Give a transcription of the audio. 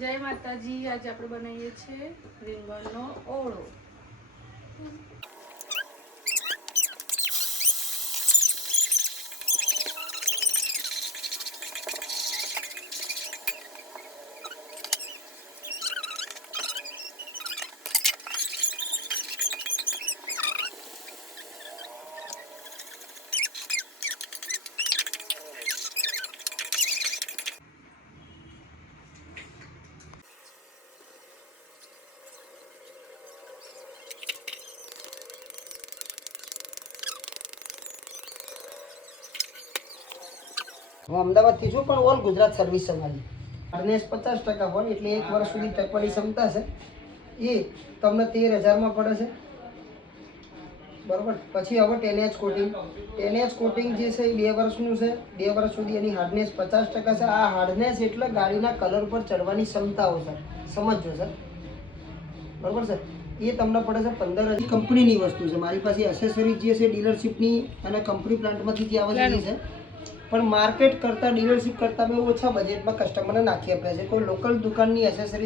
જય માતાજી। આજે આપણે બનાવીએ છીએ રીંગણનો ઓળો। હું અમદાવાદથી છું પણ ઓલ ગુજરાત સર્વિસ છે મારી। હાર્ડનેસ 50% હોય એટલે 1 વર્ષ સુધી ટકવાની ક્ષમતા છે। એ તમને 13,000માં પડે છે, બરાબર। પછી હવે 10H કોટિંગ 10H કોટિંગ જે છે એ 2 વર્ષનું છે। 2 વર્ષ સુધી એની હાર્ડનેસ 50% છે। આ હાર્ડનેસ એટલે ગાડીના કલર પર ચડવાની ક્ષમતાઓ છે, સમજો સર, બરાબર સર। એ તમને પડે છે 15,000। કંપનીની વસ્તુ છે, મારી પાસે એસેસરીઝ જે છે ડીલરશીપની અને કંપની પ્લાન્ટમાંથી જે આવે છે પણ માર્કેટ કરતાં ડીલરશીપ કરતાં બહુ ઓછા બજેટમાં કસ્ટમરને નાખી આપ્યા છે। કોઈ લોકલ દુકાનની એસેસરી